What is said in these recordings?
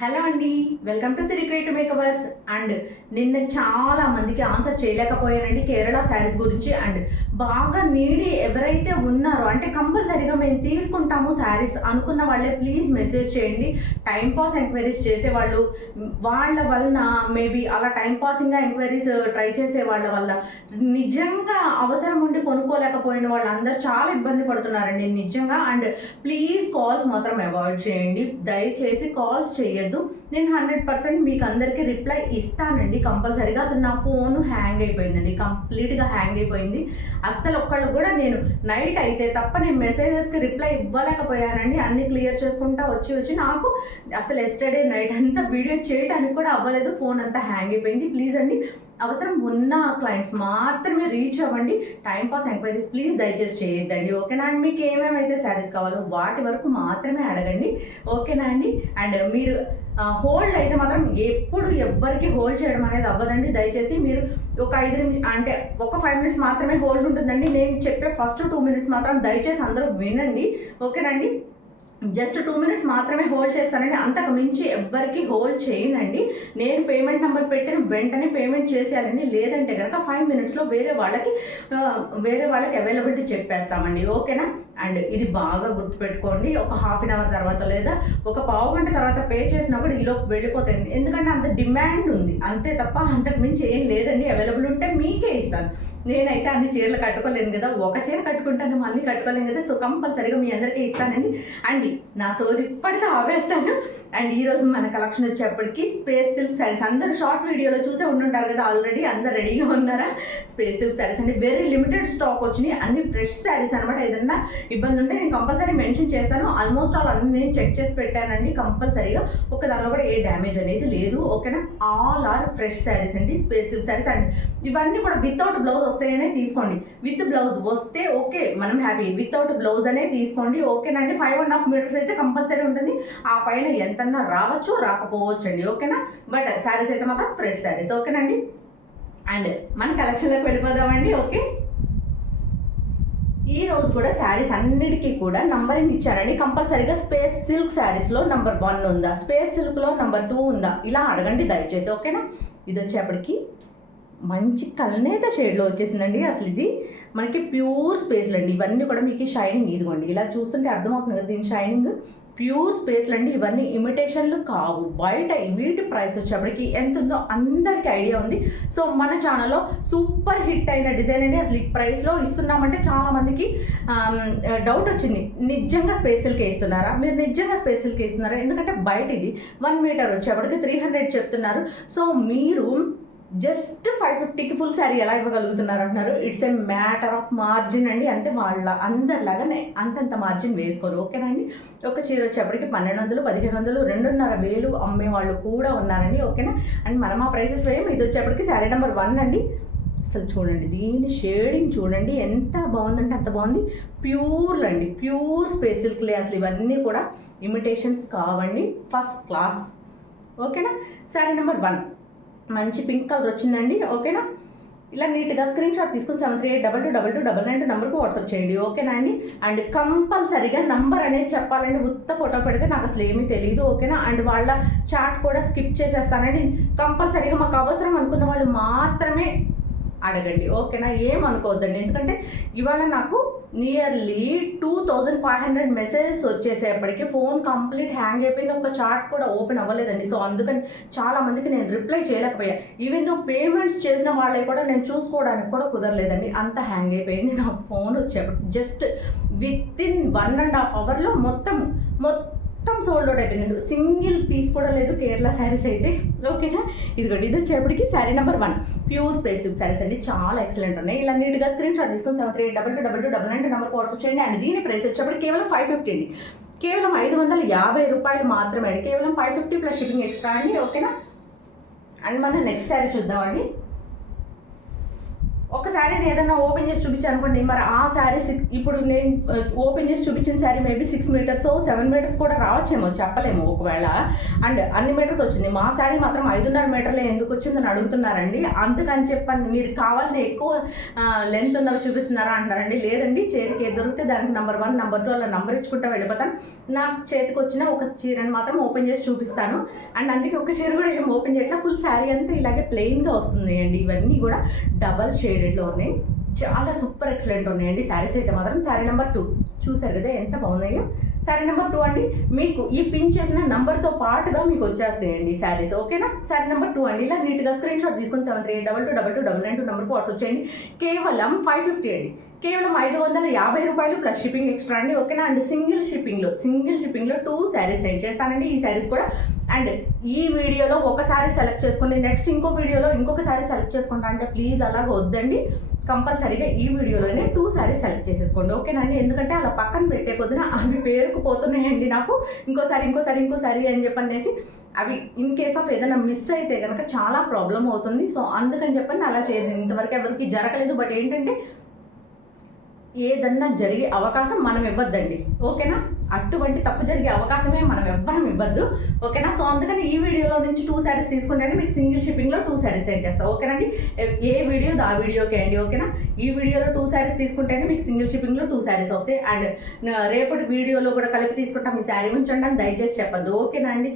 Hello అండి, welcome to Siri creative makeovers. And నిన్న చాలా మందికి ఆన్సర్ చేయలేకపోయానండి కేరళ శారీస్ గురించి. అండ్ బాగా నీడీ ఎవరైతే ఉన్నారో అంటే కంపల్సరీగా మేము తీసుకుంటాము శారీస్ అనుకున్న వాళ్ళే ప్లీజ్ మెసేజ్ చేయండి. టైంపాస్ ఎంక్వైరీస్ చేసేవాళ్ళు వాళ్ళ వలన మేబీ అలా టైంపాసింగ్గా ఎంక్వైరీస్ ట్రై చేసే వాళ్ళ వల్ల నిజంగా అవసరం ఉండి కొనుక్కోలేకపోయిన వాళ్ళందరూ చాలా ఇబ్బంది పడుతున్నారండి నిజంగా. అండ్ ప్లీజ్ కాల్స్ మాత్రం అవాయిడ్ చేయండి, దయచేసి కాల్స్ చేయొద్దు. నేను 100% మీకు అందరికీ రిప్లై ఇస్తానండి కంపల్సరీగా. అసలు నా ఫోన్ హ్యాంగ్ అయిపోయిందండి, కంప్లీట్గా హ్యాంగ్ అయిపోయింది. అస్సలు ఒక్కళ్ళు కూడా నేను నైట్ అయితే తప్ప నేను మెసేజెస్కి రిప్లై ఇవ్వలేకపోయానండి. అన్ని క్లియర్ చేసుకుంటా వచ్చి నాకు అసలు ఎస్టర్డే నైట్ అంతా వీడియో చేయడానికి కూడా అవ్వలేదు, ఫోన్ అంతా హ్యాంగ్ అయిపోయింది. ప్లీజ్ అండి, అవసరం ఉన్న క్లయింట్స్ మాత్రమే రీచ్ అవ్వండి. టైంపాస్ ఎంక్వైరీస్ ప్లీజ్ దయచేసి చేయొద్దండి, ఓకేనా అండి. మీకు ఏమేమైతే శారీస్ కావాలో వాటి వరకు మాత్రమే అడగండి, ఓకేనా అండి. అండ్ మీరు హోల్డ్ అయితే మాత్రం ఎప్పుడు ఎవ్వరికి హోల్డ్ చేయడం అనేది అవ్వదండి. దయచేసి మీరు ఒక 5 నిమిషం అంటే ఒక 5 మినిట్స్ మాత్రమే హోల్డ్ ఉంటుందండి. నేను చెప్పే ఫస్ట్ 2 మినిట్స్ మాత్రం దయచేసి అందరూ వినండి, ఓకేనండి. జస్ట్ 2 మినిట్స్ మాత్రమే హోల్డ్ చేస్తానండి, అంతకు మించి ఎవ్వరికి హోల్డ్ చేయనండి. నేను పేమెంట్ నెంబర్ పెట్టిన వెంటనే పేమెంట్ చేసేయాలండి, లేదంటే కనుక 5 మినిట్స్లో వేరే వాళ్ళకి అవైలబిలిటీ చెప్పేస్తామండి, ఓకేనా. అండ్ ఇది బాగా గుర్తుపెట్టుకోండి, ఒక హాఫ్ అన్ అవర్ తర్వాత లేదా ఒక పావు గంట తర్వాత పే చేసినప్పుడు ఈలోపు వెళ్ళిపోతాయండి. ఎందుకంటే అంత డిమాండ్ ఉంది అంతే తప్ప అంతకు మించి ఏం లేదండి. అవైలబుల్ ఉంటే మీకే ఇస్తాను. నేనైతే అన్ని చీరలు కట్టుకోలేను కదా, ఒక చీర కట్టుకుంటాను మళ్ళీ కట్టుకోలేను కదా, సో కంపల్సరీగా మీ అందరికీ ఇస్తానండి. అండ్ నా సోది ఇప్పటితో ఆపేస్తాను. అండ్ ఈరోజు మన కలెక్షన్ వచ్చేప్పటికి స్పేస్ సిల్క్ శారీస్. అందరూ షార్ట్ వీడియోలో చూసే ఉండుంటారు కదా ఆల్రెడీ, అందరు రెడీగా ఉన్నారా. స్పేస్ సిల్క్ శారీస్ అండి, వెరీ లిమిటెడ్ స్టాక్ వచ్చినాయి, అన్ని ఫ్రెష్ శారీస్ అనమాట. ఏదన్నా ఇబ్బంది ఉంటే నేను కంపల్సరీ మెన్షన్ చేస్తాను. ఆల్మోస్ట్ ఆల్ అన్ని నేను చెక్ చేసి పెట్టానండి కంపల్సరీగా, ఒక దానిలో కూడా ఏ డ్యామేజ్ అనేది లేదు, ఓకేనా. ఆల్ ఆర్ ఫ్రెష్ శారీస్ అండి, స్పేస్ సిల్క్ శారీస్. అండ్ ఇవన్నీ కూడా వితౌట్ బ్లౌజ్ వస్తాయనే తీసుకోండి. విత్ బ్లౌజ్ వస్తే ఓకే, మనం హ్యాపీ. వితౌట్ బ్లౌజ్ అనే తీసుకోండి, ఓకేనండి. 5.5 మీటర్స్ అయితే కంపల్సరీ ఉంటుంది. ఆ పైన ఎంతన్నా రావచ్చు రాకపోవచ్చు అండి, ఓకేనా. బట్ శారీస్ అయితే మాత్రం ఫ్రెష్ శారీస్, ఓకేనండి. అండ్ మన కలెక్షన్లోకి వెళ్ళిపోదామండి, ఓకే. ఈ రోజు కూడా శారీస్ అన్నిటికీ కూడా నంబరింగ్ ఇచ్చానండి. కంపల్సరీగా స్పేస్ సిల్క్ శారీస్లో నెంబర్ 1 ఉందా, స్పేస్ సిల్క్లో నెంబర్ 2 ఉందా, ఇలా అడగండి దయచేసి, ఓకేనా. ఇది వచ్చేప్పటికి మంచి కల్నేత షేడ్లో వచ్చేసిందండి. అసలు ఇది మనకి ప్యూర్ స్పేస్లు అండి. ఇవన్నీ కూడా మీకు షైనింగ్, ఇదిగోండి ఇలా చూస్తుంటే అర్థమవుతుంది కదా దీని షైనింగ్. ప్యూర్ స్పేస్లు అండి, ఇవన్నీ ఇమిటేషన్లు కావు. బయట వీటి ప్రైస్ వచ్చేప్పటికి ఎంత ఉందో అందరికీ ఐడియా ఉంది. సో మన ఛానల్లో సూపర్ హిట్ అయిన డిజైన్ అండి. అసలు ఈ ప్రైస్లో ఇస్తున్నామంటే చాలామందికి డౌట్ వచ్చింది, నిజంగా స్పేస్ సిల్కే ఇస్తున్నారా, మీరు నిజంగా స్పేస్ సిల్కే ఇస్తున్నారా. ఎందుకంటే బయట ఇది 1 మీటర్ వచ్చేప్పటికి 300 చెప్తున్నారు. సో మీరు జస్ట్ 550కి ఫుల్ శారీ ఎలా ఇవ్వగలుగుతున్నారు అంటున్నారు. It's a matter of margin అండి. అంటే వాళ్ళ అందరిలాగానే అంతంత మార్జిన్ వేసుకోరు, ఓకేనండి. ఒక చీర వచ్చేప్పటికి 1200, 1500, 2500 అమ్మే వాళ్ళు కూడా ఉన్నారండి, ఓకేనా. అండ్ మనం ఆ ప్రైసెస్ వేయం. ఇది వచ్చేప్పటికి శారీ నెంబర్ 1 అండి. అసలు చూడండి దీని షేడింగ్ చూడండి ఎంత బాగుందంటే అంత బాగుంది. ప్యూర్ అండి, ప్యూర్ స్పేస్ సిల్క్లే. అసలు ఇవన్నీ కూడా ఇమిటేషన్స్ కావండి, ఫస్ట్ క్లాస్, ఓకేనా. శారీ నెంబర్ 1 మంచి పింక్ కలర్ వచ్చిందండి, ఓకేనా. ఇలా నీట్గా స్క్రీన్ షాట్ తీసుకుని 73822299 నెంబర్కి వాట్సాప్ చేయండి, ఓకేనా అండి. అండ్ కంపల్సరీగా నంబర్ అనేది చెప్పాలండి, ఉత్త ఫోటో పెడితే నాకు అసలు ఏమీ తెలియదు, ఓకేనా. అండ్ వాళ్ళ చాట్ కూడా స్కిప్ చేసేస్తానండి. కంపల్సరీగా మాకు అవసరం అనుకున్న వాళ్ళు మాత్రమే అడగండి, ఓకేనా. ఏమనుకోవద్దండి, ఎందుకంటే ఇవాళ నాకు నియర్లీ 2500 మెసేజెస్ వచ్చేసేపటికి ఫోన్ కంప్లీట్ హ్యాంగ్ అయిపోయింది, ఒక చాట్ కూడా ఓపెన్ అవ్వలేదండి. సో అందుకని చాలామందికి నేను రిప్లై చేయలేకపోయా. ఈవెన్ దో పేమెంట్స్ చేసిన వాళ్ళే కూడా నేను చూసుకోవడానికి కూడా కుదరలేదండి, అంత హ్యాంగ్ అయిపోయింది నా ఫోన్ వచ్చేప్పటికి. జస్ట్ విత్ ఇన్ 1.5 అవర్లో మొత్తం సోల్డ్ అవుట్ అయిపోయింది. సింగిల్ పీస్ కూడా లేదు కేరళ శారీస్ అయితే, ఓకేనా. ఇదిగోండి ఇది వచ్చేప్పటికి sari number 1 pure space silk saris అండి, చాలా ఎక్సలెంట్ ఉన్నాయి. ఇలా నీట్గా స్క్రీన్ షాట్ తీసుకొని 73822299 నెంబర్కి వాట్సాప్ చేయండి. అండ్ దీని ప్రైస్ వచ్చేప్పటికి కేవలం 550 అండి, కేవలం 550 రూపాయలు మాత్రమే అండి, కేవలం 550 ప్లస్ షిప్పింగ్ ఎక్స్ట్రా అండి, ఓకేనా. అండ్ మనం నెక్స్ట్ శారీ చూద్దామండి. ఒక శారీని ఏదైనా ఓపెన్ చేసి చూపించాను అనుకోండి, మరి ఆ శారీ ఇప్పుడు నేను ఓపెన్ చేసి చూపించిన శారీ మేబీ 6 మీటర్స్ 7 మీటర్స్ కూడా రావచ్చేమో, చెప్పలేము ఒకవేళ. అండ్ అన్ని మీటర్స్ వచ్చింది, మా శారీ మాత్రం 5.5 మీటర్లే ఎందుకు వచ్చిందని అడుగుతున్నారండి. అందుకని చెప్పని మీరు కావాలని ఎక్కువ లెంత్ ఉన్నవి చూపిస్తున్నారా అంటారండి. లేదండి, చేతికి ఏది దొరికితే దానికి నెంబర్ 1 నెంబర్ 2 అలా నెంబర్ ఇచ్చుకుంటూ వెళ్ళిపోతాను. నాకు చేతికి వచ్చిన ఒక చీరని మాత్రం ఓపెన్ చేసి చూపిస్తాను. అండ్ అందుకే ఒక చీర కూడా ఏం ఓపెన్ చేయట్లా, ఫుల్ శారీ అంతా ఇలాగే ప్లెయిన్గా వస్తుంది అండి. ఇవన్నీ కూడా డబల్ షేడెడ్లో ఉన్నాయి, చాలా సూపర్ ఎక్సలెంట్ ఉన్నాయండి శారీస్ అయితే మాత్రం. శారీ నెంబర్ 2 చూసారు కదా ఎంత బాగున్నాయో. శారీ నెంబర్ 2 అండి, మీకు ఈ పిన్ చేసిన నెంబర్తో పాటుగా మీకు వచ్చేస్తాయండి శారీస్, ఓకేనా. శారీ నెంబర్ 2 అండి, ఇలా నీట్గా స్క్రీన్ షాట్ తీసుకొని 73822299 నెంబర్కి వాట్సాప్ చేయండి. కేవలం 550 అండి, కేవలం 550 రూపాయలు ప్లస్ షిప్పింగ్ ఎక్స్ట్రా అండి, ఓకేనా. అండ్ సింగిల్ షిప్పింగ్లో 2 శారీస్ సెండ్ చేస్తానండి. ఈ శారీస్ కూడా అండ్ ఈ వీడియోలో ఒక శారీ సెలెక్ట్ చేసుకుని నెక్స్ట్ ఇంకో వీడియోలో ఇంకొక శారీ సెలెక్ట్ చేసుకుంటా అంటే ప్లీజ్ అలాగ వద్దండి. కంపల్సరీగా ఈ వీడియోలోనే 2 శారీస్ సెలెక్ట్ చేసేసుకోండి, ఓకేనండి. ఎందుకంటే అలా పక్కన పెట్టే కొద్దిన అవి పేరుకుపోతున్నాయండి నాకు, ఇంకోసారి అని చెప్పనేసి. అవి ఇన్ కేస్ ఆఫ్ ఏదైనా మిస్ అయితే కనుక చాలా ప్రాబ్లం అవుతుంది. సో అందుకని చెప్పండి అలా చేయదు, ఇంతవరకు ఎవరికి జరగలేదు. బట్ ఏంటంటే ఏదన్నా జరిగే అవకాశం మనం ఇవ్వద్దండి, ఓకేనా. అటువంటి తప్పు జరిగే అవకాశమే మనం ఎవ్వరం ఇవ్వద్దు, ఓకేనా. సో అందుకని ఈ వీడియోలో నుంచి 2 శారీస్ తీసుకుంటేనే మీకు సింగిల్ షిప్పింగ్లో 2 శారీస్ సెండ్ చేస్తాను, ఓకేనండి. ఏ వీడియో ఆ వీడియోకే అండి, ఓకేనా. ఈ వీడియోలో 2 శారీస్ తీసుకుంటేనే మీకు సింగిల్ షిప్పింగ్లో 2 శారీస్ వస్తాయి. అండ్ రేపటి వీడియోలో కూడా కలిపి తీసుకుంటాం, మీ శారీ ఉంచండి అని దయచేసి చెప్పద్దు, ఓకేనా అండి.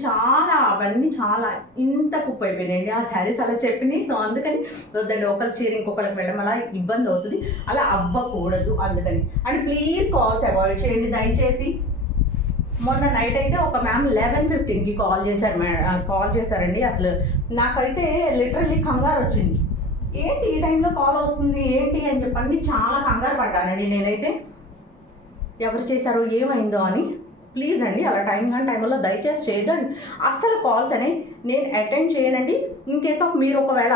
అవన్నీ చాలా ఇంత కుప్ప అయిపోయినాయండి ఆ శారీస్ అలా చెప్పినాయి. సో అందుకని వద్దండి, ఒకరి చీర ఇంకొకరికి వెళ్ళడం అలా ఇబ్బంది అవుతుంది, అలా అవ్వకూడదు అందుకని. అండ్ ప్లీజ్ కాల్స్ అవాయిడ్ చేయండి దయచేసి. మొన్న నైట్ అయితే ఒక మ్యామ్ 11:15కి కాల్ చేశారండి. అసలు నాకైతే లిటరల్లీ కంగారు వచ్చింది, ఏంటి ఈ టైంలో కాల్ వస్తుంది ఏంటి అని చెప్పని చాలా కంగారు పడ్డానండి నేనైతే. ఎవరు చేశారో ఏమైందో అని. ప్లీజ్ అండి అలా టైంలో దయచేసి చేయదండి అస్సలు. కాల్స్ అనేవి నేను అటెండ్ చేయనండి. ఇన్ కేస్ ఆఫ్ మీరు ఒకవేళ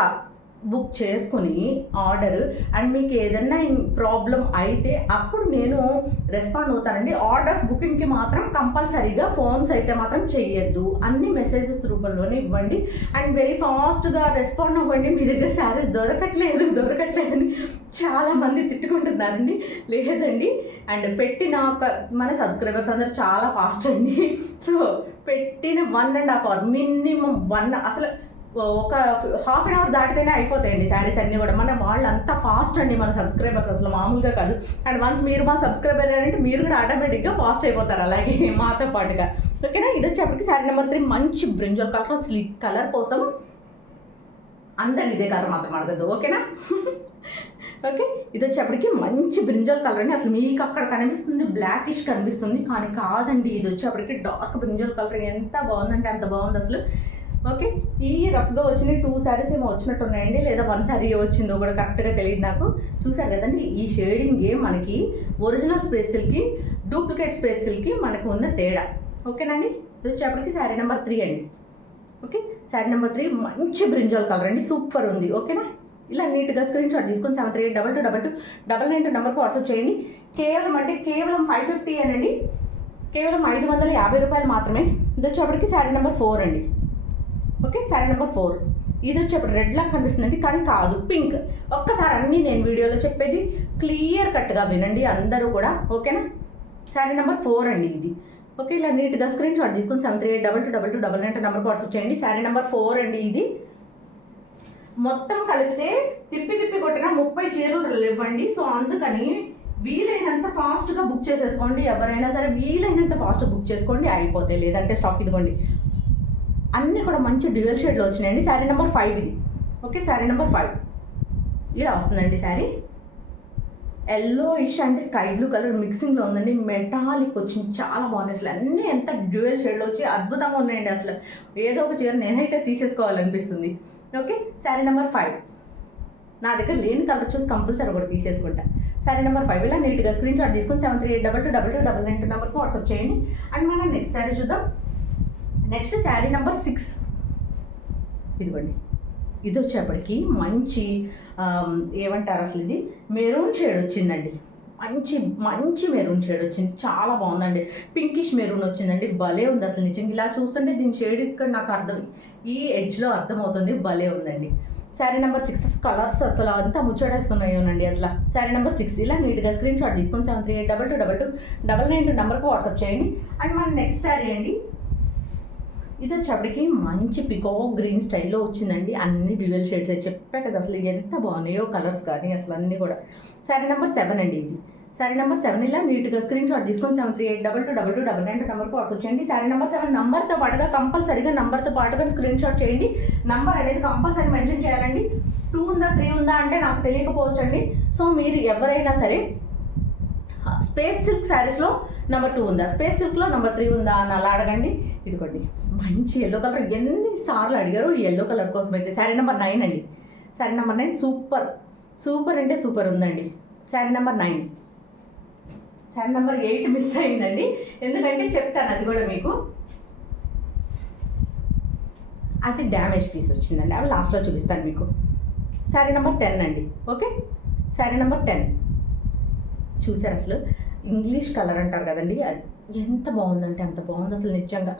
బుక్ చేసుకుని ఆర్డర్ అండ్ మీకు ఏదైనా ప్రాబ్లం అయితే అప్పుడు నేను రెస్పాండ్ అవుతానండి. ఆర్డర్స్ బుకింగ్కి మాత్రం కంపల్సరీగా ఫోన్స్ అయితే మాత్రం చెయ్యొద్దు, అన్ని మెసేజెస్ రూపంలోనే ఇవ్వండి. అండ్ వెరీ ఫాస్ట్గా రెస్పాండ్ అవ్వండి. మీ దగ్గర శారీస్ దొరకట్లేదని చాలామంది తిట్టుకుంటున్నారండి. లేదండి, అండ్ మన సబ్స్క్రైబర్స్ అందరూ చాలా ఫాస్ట్ అండి. సో పెట్టిన 1.5 hour మినిమం అసలు ఒక హాఫ్ అన్ అవర్ దాటితేనే అయిపోతాయండి శారీస్ అన్నీ కూడా. వాళ్ళంతా ఫాస్ట్ అండి మన సబ్స్క్రైబర్స్, అసలు మామూలుగా కాదు. అండ్ వన్స్ మీరు మా సబ్స్క్రైబర్ అంటే మీరు కూడా ఆటోమేటిక్గా ఫాస్ట్ అయిపోతారు అలాగే మాతో పాటుగా, ఓకేనా. ఇది వచ్చేప్పటికి శారీ నెంబర్ 3 మంచి బ్రింజల్ కలర్, స్లిక్ కలర్ కోసం అందరు ఇదే కలర్ మాత్రం అడగద్దు, ఓకేనా. ఓకే, ఇది వచ్చేప్పటికి మంచి బ్రింజల్ కలర్ అండి. అసలు మీకు అక్కడ కనిపిస్తుంది బ్లాకిష్ కనిపిస్తుంది, కానీ కాదండి, ఇది వచ్చేప్పటికి డార్క్ బ్రింజల్ కలర్. ఎంత బాగుందంటే అంత బాగుంది అసలు, ఓకే. ఈ రఫ్గా వచ్చిన 2 శారీస్ ఏమో వచ్చినట్టు ఉన్నాయండి, లేదా 1 శారీ వచ్చిందో కూడా కరెక్ట్గా తెలియదు నాకు. చూసారు కదండి, ఈ షేడింగే మనకి ఒరిజినల్ స్పేస్ సిల్క్కి డూప్లికేట్ స్పేస్ సిల్క్కి మనకు ఉన్న తేడా, ఓకేనండి. ఇది వచ్చేప్పటికి శారీ నెంబర్ 3 అండి, ఓకే. శారీ నెంబర్ 3 మంచి బ్రింజాల్ కలర్ అండి, సూపర్ ఉంది, ఓకేనా. ఇలా నీట్గా స్క్రీన్ షాట్ తీసుకొని 73822299 నెంబర్కి వాట్సాప్ చేయండి. కేవలం 550 అనండి, కేవలం 550 రూపాయలు మాత్రమే. ఇది వచ్చేప్పటికి శారీ నెంబర్ 4 అండి, ఓకే. శారీ నెంబర్ 4 ఇది వచ్చేప్పుడు రెడ్ లాగా కనిపిస్తుందండి, కానీ కాదు, పింక్. ఒక్కసారి అన్నీ నేను వీడియోలో చెప్పేది క్లియర్ కట్గా వినండి అందరూ కూడా, ఓకేనా. శారీ నెంబర్ 4 అండి ఇది, ఓకే. ఇలా నీట్గా స్క్రీన్ షాట్ తీసుకొని 73822299 నెంబర్కి వాట్సాప్ చేయండి. శారీ నెంబర్ 4 అండి ఇది. మొత్తం కలిపితే తిప్పి కొట్టిన 30 చీరలు ఇవ్వండి. సో అందుకని వీలైనంత ఫాస్ట్గా బుక్ చేసేసుకోండి, ఎవరైనా సరే వీలైనంత ఫాస్ట్గా బుక్ చేసుకోండి, అయిపోతాయి. లేదంటే స్టాక్ ఇదిగోండి, అన్నీ కూడా మంచి డ్యూయల్ షేడ్లో వచ్చినాయండి. శారీ నెంబర్ 5 ఇది, ఓకే. శారీ నెంబర్ 5 ఇలా వస్తుందండి శారీ. ఎల్లో ఇష్ అంటే స్కై బ్లూ కలర్ మిక్సింగ్లో ఉందండి, మెటాలిక్ వచ్చింది, చాలా బాగున్నాయి అసలు. అన్నీ ఎంత డ్యూయల్ షేడ్లో వచ్చి అద్భుతంగా ఉన్నాయండి అసలు. ఏదో ఒక చీర నేనైతే తీసేసుకోవాలనిపిస్తుంది, ఓకే. శారీ నెంబర్ 5 నా దగ్గర లేని కలర్ చూసి కంపల్సరీ కూడా తీసేసుకుంటా. శారీ నెంబర్ 5 ఇలా నీట్గా స్క్రీన్ షాట్ తీసుకొని 73822299 నెంబర్కి వాట్సాప్ చేయండి. అండ్ మనం నెక్స్ట్ శారీ చూద్దాం. నెక్స్ట్ శారీ నెంబర్ 6 ఇదిగోండి. ఇది వచ్చేప్పటికి మంచి ఏమంటారు అసలు, ఇది మెరూన్ షేడ్ వచ్చిందండి, మంచి మెరూన్ షేడ్ వచ్చింది, చాలా బాగుందండి. పింకిష్ మెరూన్ వచ్చిందండి, భలే ఉంది అసలు. నిజంగా ఇలా చూస్తుంటే దీని షేడ్ ఇక్కడ నాకు ఈ ఎడ్జ్లో అర్థమవుతుంది, భలే ఉందండి. శారీ నెంబర్ 6 కలర్స్ అసలు అంతా ముచ్చటేస్తున్నాయోనండి అసలు. శారీ నెంబర్ 6 ఇలా నీట్గా స్క్రీన్ షాట్ తీసుకొని 73822299 నెంబర్కి వాట్సాప్ చేయండి. అండ్ మన నెక్స్ట్ శారీ అండి, ఇది వచ్చేప్పటికి మంచి పికాక్ గ్రీన్ స్టైల్లో వచ్చిందండి. అన్ని డ్యూయల్ షేడ్స్ అయితే చెప్పా కదా అసలు ఎంత బాగున్నాయో కలర్స్ కానీ అసలు అన్నీ కూడా. శారీ నెంబర్ 7 అండి ఇది. శారీ నెంబర్ 7 ఇలా నీట్గా స్క్రీన్ షాట్ తీసుకొని 73822299 నెంబర్కి వాట్సాప్ చేయండి. శారీ నెంబర్ 7 నెంబర్తో పాటుగా కంపల్సరీగా నెంబర్తో పాటుగా స్క్రీన్ షాట్ చేయండి. నెంబర్ అనేది కంపల్సరీ మెన్షన్ చేయాలండి. 2 ఉందా 3 ఉందా అంటే నాకు తెలియకపోవచ్చు అండి. సో మీరు ఎవరైనా సరే స్పేస్ సిల్క్ శారీస్లో నెంబర్ 2 ఉందా, స్పేస్ సిల్క్లో నెంబర్ 3 ఉందా అని అలా అడగండి. ఇదిగోండి మంచి ఎల్లో కలర్, ఎన్నిసార్లు అడిగారు ఈ ఎల్లో కలర్ కోసం అయితే. శారీ నెంబర్ 9 అండి. శారీ నెంబర్ 9 సూపర్ సూపర్ అంటే సూపర్ ఉందండి. Sari number 9. Sari number 8 miss అయిందండి, ఎందుకంటే చెప్తాను అది కూడా మీకు. అది డ్యామేజ్ పీస్ వచ్చిందండి, అవి లాస్ట్లో చూపిస్తాను మీకు. శారీ నెంబర్ 10 అండి. ఓకే, శారీ నెంబర్ 10 చూసారు అసలు ఇంగ్లీష్ కలర్ అంటారు కదండి, అది ఎంత బాగుందంటే అంత బాగుంది అసలు నిజంగా.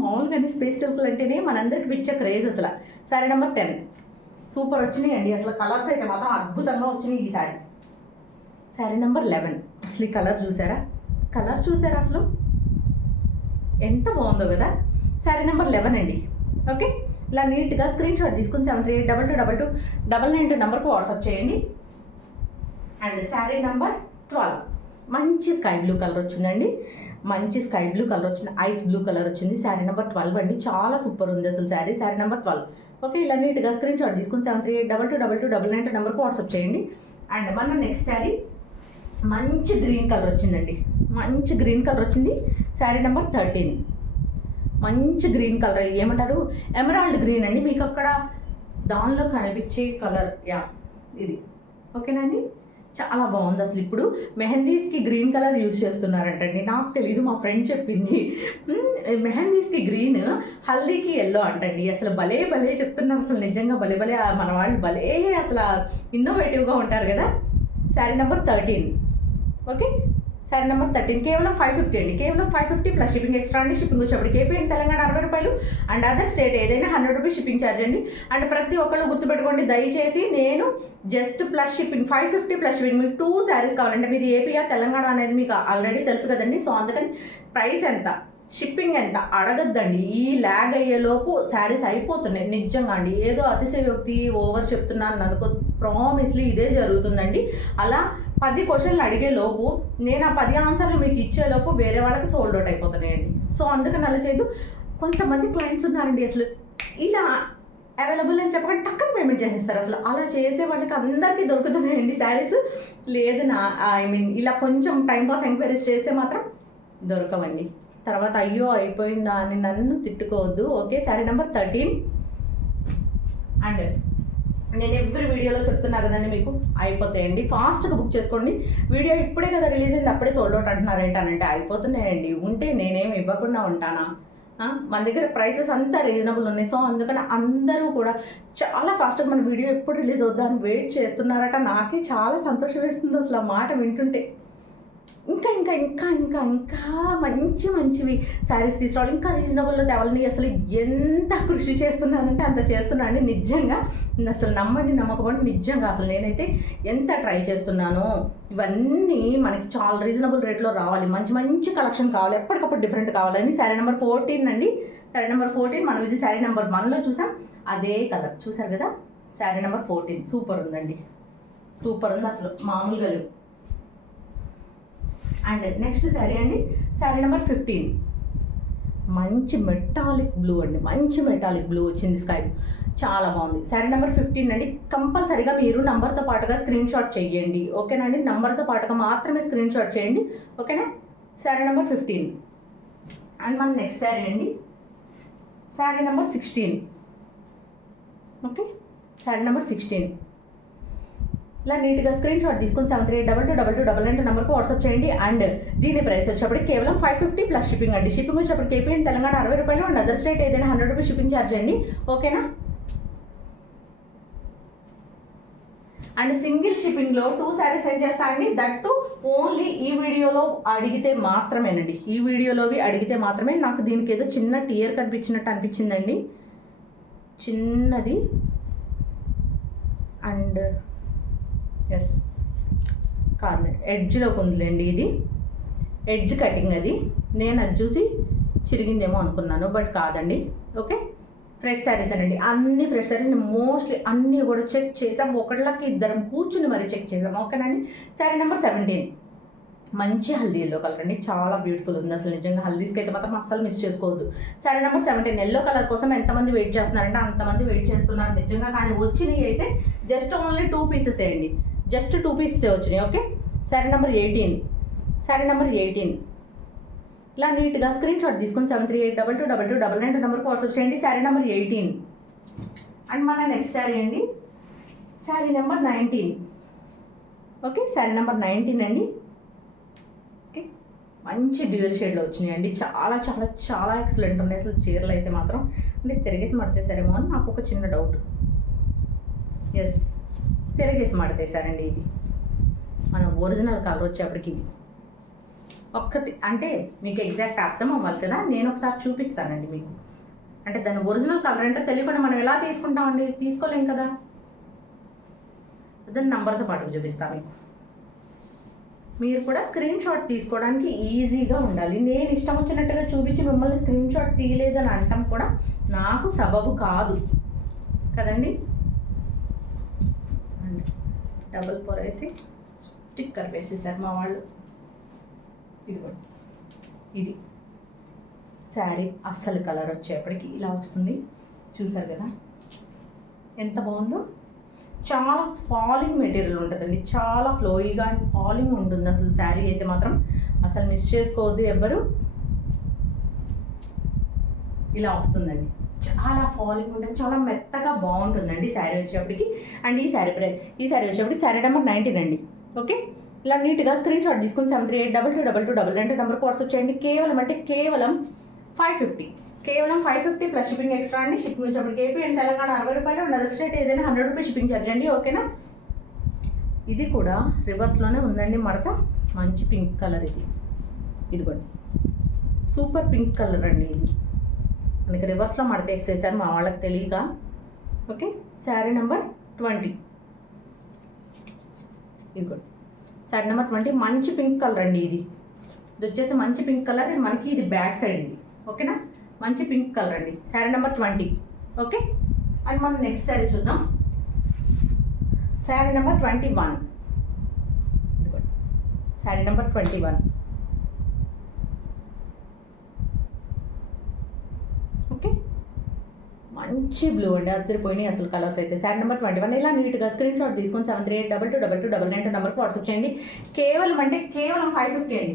మామూలుగా స్పేస్ సిల్క్లు అంటేనే మనందరికి పిచ్చ క్రేజ్ అసలు. శారీ నెంబర్ 10 సూపర్ వచ్చినాయి అండి అసలు, కలర్స్ అయితే మాత్రం అద్భుతంగా వచ్చినాయి ఈ శారీ. శారీ నెంబర్ 11 అసలు ఈ కలర్ చూసారా అసలు ఎంత బాగుందో కదా. శారీ నెంబర్ 11 అండి. ఓకే, ఇలా నీట్గా స్క్రీన్ షాట్ తీసుకుని 73822299 నెంబర్కి వాట్సాప్ చేయండి. అండ్ శారీ నెంబర్ 12 మంచి స్కై బ్లూ కలర్ వచ్చిందండి, మంచి స్కై బ్లూ కలర్ వచ్చింది, ఐస్ బ్లూ కలర్ వచ్చింది. శారీ నెంబర్ 12 అండి, చాలా సూపర్ ఉంది అసలు శారీ. శారీ నెంబర్ 12. ఓకే, ఇలా నీట్గా స్క్రీన్ షాట్ తీసుకుని 73822299 నెంబర్కి వాట్సాప్ చేయండి. అండ్ మన నెక్స్ట్ శారీ మంచి గ్రీన్ కలర్ వచ్చిందండి, మంచి గ్రీన్ కలర్ వచ్చింది. శారీ నెంబర్ 13 మంచి గ్రీన్ కలర్, ఏమంటారు ఎమరాల్డ్ గ్రీన్ అండి, మీకు అక్కడ దానిలో కనిపించే కలర్ యా ఇది. ఓకేనండి, చాలా బాగుంది అసలు. ఇప్పుడు మెహందీస్కి గ్రీన్ కలర్ యూజ్ చేస్తున్నారంటండి, నాకు తెలీదు, మా ఫ్రెండ్ చెప్పింది. మెహందీస్కి గ్రీన్, హల్దీకి ఎల్లో అంటండి. అసలు భలే చెప్తున్నారు అసలు నిజంగా, భలే మన వాళ్ళు భలే అసలు ఇన్నోవేటివ్గా ఉంటారు కదా. Sari number 13. Okay, sari number 13 కేవలం 550 అండి, కేవలం 550 ప్లస్ షిప్పింగ్ ఎక్స్ట్రా అండి. షిప్పింగ్ వచ్చేప్పటికి ఏపీ అండ్ తెలంగాణ 60 రూపాయలు, అండ్ అదర్ స్టేట్ ఏదైనా 100 రూపీస్ షిప్పింగ్ ఛార్జ్ అండి. అండ్ ప్రతి ఒక్కళ్ళు గుర్తుపెట్టుకోండి దయచేసి, నేను just plus shipping 550 plus shipping. మీకు 2 శారీస్ కావాలంటే మీది ఏపీ తెలంగాణ అనేది మీకు ఆల్రెడీ తెలుసు కదండి. సో అందుకని ప్రైస్ ఎంత, షిప్పింగ్ ఎంత అడగద్దండి. ఈ ల్యాగ్ అయ్యేలోపు శారీస్ అయిపోతున్నాయి నిజంగా అండి. ఏదో అతిశయోక్తి ఓవర్ చెప్తున్నాను అనుకో, ప్రామిస్లీ ఇదే జరుగుతుందండి. అలా 10 క్వశ్చన్లు అడిగేలోపు నేను ఆ 10 ఆన్సర్లు మీకు ఇచ్చేలోపు వేరే వాళ్ళకి సోల్డ్ అవుట్ అయిపోతున్నాయండి. సో అందుకని అలా చేయదు. కొంతమంది క్లయింట్స్ ఉన్నారండి అసలు ఇలా అవైలబుల్ అని చెప్పకుండా టక్కన పేమెంట్ చేసేస్తారు. అసలు అలా చేసే వాళ్ళకి అందరికీ దొరుకుతున్నాయండి శారీస్. లేదు ఇలా కొంచెం టైంపాస్ ఎంక్వైరీస్ చేస్తే మాత్రం దొరకవండి. తర్వాత అయ్యో అయిపోయిందా అని నన్ను తిట్టుకోవద్దు. Okay, sari number 13. అండ్ నేను ఎవ్రీ వీడియోలో చెప్తున్నా కదండి మీకు అయిపోతాయండి, ఫాస్ట్గా బుక్ చేసుకోండి. వీడియో ఇప్పుడే కదా రిలీజ్ అయింది అప్పుడే సోల్డ్ అవుట్ అంటున్నారేంటనంటే అయిపోతున్నాయండి. ఉంటే నేనేమి ఇవ్వకుండా ఉంటానా? మన దగ్గర ప్రైసెస్ అంతా రీజనబుల్ ఉన్నాయి. సో అందుకని అందరూ కూడా చాలా ఫాస్ట్గా మన వీడియో ఎప్పుడు రిలీజ్ అవుద్దా అని వెయిట్ చేస్తున్నారట. నాకే చాలా సంతోషం వేస్తుంది అసలు ఆ మాట వింటుంటే. ఇంకా ఇంకా ఇంకా ఇంకా ఇంకా మంచివి శారీస్ తీసుకురావాలి, ఇంకా రీజనబుల్లో తేవాలని అసలు ఎంత కృషి చేస్తున్నానంటే అంత చేస్తున్నాను నిజంగా. అసలు నమ్మకపోండి నిజంగా. అసలు నేనైతే ఎంత ట్రై చేస్తున్నానో. ఇవన్నీ మనకి చాలా రీజనబుల్ రేట్లో రావాలి, మంచి కలెక్షన్ కావాలి, ఎప్పటికప్పుడు డిఫరెంట్ కావాలని. శారీ నెంబర్ 14 అండి. శారీ నెంబర్ 14 మనం ఇది శారీ నెంబర్ 1లో చూసాం, అదే కలర్ చూసారు కదా. శారీ నెంబర్ 14 సూపర్ ఉందండి, సూపర్ ఉంది అసలు మామూలుగా లేవు. అండ్ నెక్స్ట్ శారీ అండి, శారీ నెంబర్ 15 మంచి మెటాలిక్ బ్లూ అండి, మంచి మెటాలిక్ బ్లూ వచ్చింది, స్కై చాలా బాగుంది. శారీ నెంబర్ 15 అండి. కంపల్సరీగా మీరు నంబర్తో పాటుగా స్క్రీన్ షాట్ చేయండి. ఓకేనండి, నంబర్తో పాటుగా మాత్రమే స్క్రీన్ షాట్ చేయండి. ఓకేనా, శారీ నెంబర్ 15. అండ్ మన నెక్స్ట్ శారీ అండి, sari number 16. Okay, sari number 16 ఇలా నీట్గా స్క్రీన్ షాట్ తీసుకొని 73822299 నెంబర్కి వాట్సాప్ చేయండి. అండ్ దీని ప్రైస్ వచ్చేప్పటికి కేవలం 550 ప్లస్ షిప్పింగ్ అండి. షిప్పింగ్ వచ్చేప్పటికి ఏపీ అండ్ తెలంగాణ 60 రూపాయలు, అండ్ అదర్ స్టేట్ ఏదైనా 100 రూపీస్ షిప్పింగ్ ఛార్జ్ అండి. ఓకేనా, అండ్ సింగిల్ షిప్పింగ్లో 2 శారీస్ సెండ్ చేస్తానండి. దట్టు ఓన్లీ ఈ వీడియోలో అడిగితే మాత్రమేనండి, ఈ వీడియోలోవి అడిగితే మాత్రమే. నాకు దీనికి ఏదో చిన్న టియర్ కనిపించినట్టు అనిపించిందండి, చిన్నది అండ్ ఎస్ కార్నర్ ఎడ్జ్లోకి ఉందిలేండి. ఇది ఎడ్జ్ కటింగ్, అది నేను అది చూసి చిరిగిందేమో అనుకున్నాను, బట్ కాదండి. ఓకే, ఫ్రెష్ శారీస్ అనండి, అన్ని ఫ్రెష్ శారీస్. మోస్ట్లీ అన్నీ కూడా చెక్ చేసాం, ఒకళ్ళకి ఇద్దరం కూర్చుని మరీ చెక్ చేసాం. ఓకేనండి. శారీ నెంబర్ 17 మంచి హల్దీ ఎల్లో కలర్ అండి, చాలా బ్యూటిఫుల్ ఉంది అసలు. నిజంగా హల్దీస్కి అయితే మాత్రం అస్సలు మిస్ చేసుకోవద్దు. శారీ నెంబర్ 17 ఎల్లో కలర్ కోసం ఎంతమంది వెయిట్ చేస్తున్నారంటే అంతమంది వెయిట్ చేస్తున్నారు నిజంగా. కానీ వచ్చినాయి అయితే జస్ట్ ఓన్లీ 2 pieces అండి, జస్ట్ 2 pieces వచ్చినాయి. Okay, sari number 18, sari number 18 ఇలా నీట్గా స్క్రీన్ షాట్ తీసుకొని 73822299 నెంబర్కి వాట్సాప్ చేయండి. శారీ నెంబర్ 18. అండ్ మన నెక్స్ట్ శారీ అండి, sari number 19. Okay, sari number 19 అండి. ఓకే, మంచి డ్యూయల్ షేడ్లో వచ్చినాయండి, చాలా చాలా చాలా ఎక్సలెంట్ ఉన్నాయి అసలు చీరలు అయితే మాత్రం. అంటే తిరిగేసి మడతేసారేమో అని నాకు ఒక చిన్న డౌట్. ఎస్, తిరిగేసి మడతేసారండి. ఇది మన ఒరిజినల్ కలర్ వచ్చేప్పటికి ఇది ఒక్కటి అంటే మీకు ఎగ్జాక్ట్ అర్థం అవ్వాలి కదా, నేను ఒకసారి చూపిస్తానండి మీకు. అంటే దాని ఒరిజినల్ కలర్ అంటే తెలియకుండా మనం ఎలా తీసుకుంటామండి, తీసుకోలేం కదా. దాని నంబర్తో పాటు చూపిస్తాను మీకు. మీరు కూడా స్క్రీన్ షాట్ తీసుకోవడానికి ఈజీగా ఉండాలి. నేను ఇష్టం వచ్చినట్టుగా చూపించి మిమ్మల్ని స్క్రీన్ షాట్ తీయలేదని అనటం కూడా నాకు సబబు కాదు కదండి. డబుల్ పొరేసి స్టిక్కర్ వేసేసారు మా వాళ్ళు. ఇదిగోండి, ఇది శారీ అస్సలు కలర్ వచ్చేప్పటికి ఇలా వస్తుంది, చూసారు కదా ఎంత బాగుందో. చాలా ఫాలింగ్ మెటీరియల్ ఉంటుందండి, చాలా ఫ్లోయిగా అండ్ ఫాలింగ్ ఉంటుంది అసలు శారీ అయితే మాత్రం. అసలు మిస్ చేసుకోవద్దు ఎవ్వరు. ఇలా వస్తుందండి, చాలా ఫాలింగ్ ఉంటుంది, చాలా మెత్తగా బాగుంటుందండి శారీ వచ్చేప్పటికి. అండ్ ఈ శారీ వచ్చేప్పటికి శారీ నెంబర్ 19 అండి. ఓకే, ఇలా నీట్గా స్క్రీన్ షాట్ తీసుకుని 73822299 నెంబర్కి వాట్సాప్ చేయండి. కేవలం అంటే కేవలం 550, కేవలం 550 ప్లస్ షిప్పింగ్ ఎక్స్ట్రా అండి. షిప్పింగ్ వచ్చేప్పటికి ఏపీ అండ్ తెలంగాణ 60 రూపాయలు, అండ్ అదర్ స్టేట్ ఏదైనా 100 రూపీస్ షిప్పింగ్ ఛార్జ్ అండి. ఓకేనా. ఇది కూడా రివర్స్లోనే ఉందండి మడత, మంచి పింక్ కలర్ ఇది. ఇదిగోండి, సూపర్ పింక్ కలర్ అండి ఇది. మనకి రివర్స్లో మడత వేసేసారు మా వాళ్ళకి తెలియక. Okay, sari number 20. ఇదిగోండి, శారీ నెంబర్ 20 మంచి పింక్ కలర్ అండి. ఇది వచ్చేసి మంచి పింక్ కలర్ మనకి, ఇది బ్యాక్ సైడ్ ఇది. ఓకేనా, మంచి పింక్ కలర్ అండి, శారీ నెంబర్ 20. ఓకే, అండ్ మనం నెక్స్ట్ శారీ చూద్దాం. శారీ నెంబర్ 21. ఇదిగోండి, శారీ నెంబర్ 21. ఓకే, మంచి బ్లూ అండి, అద్దరిపోయినాయి అసలు కలర్స్ అయితే. శారీ నెంబర్ 21 ఇలా నీట్గా స్క్రీన్ షాట్ తీసుకొని 73822299 నెంబర్కి వాట్సాప్ చేయండి. కేవలం అంటే కేవలం 550 అండి,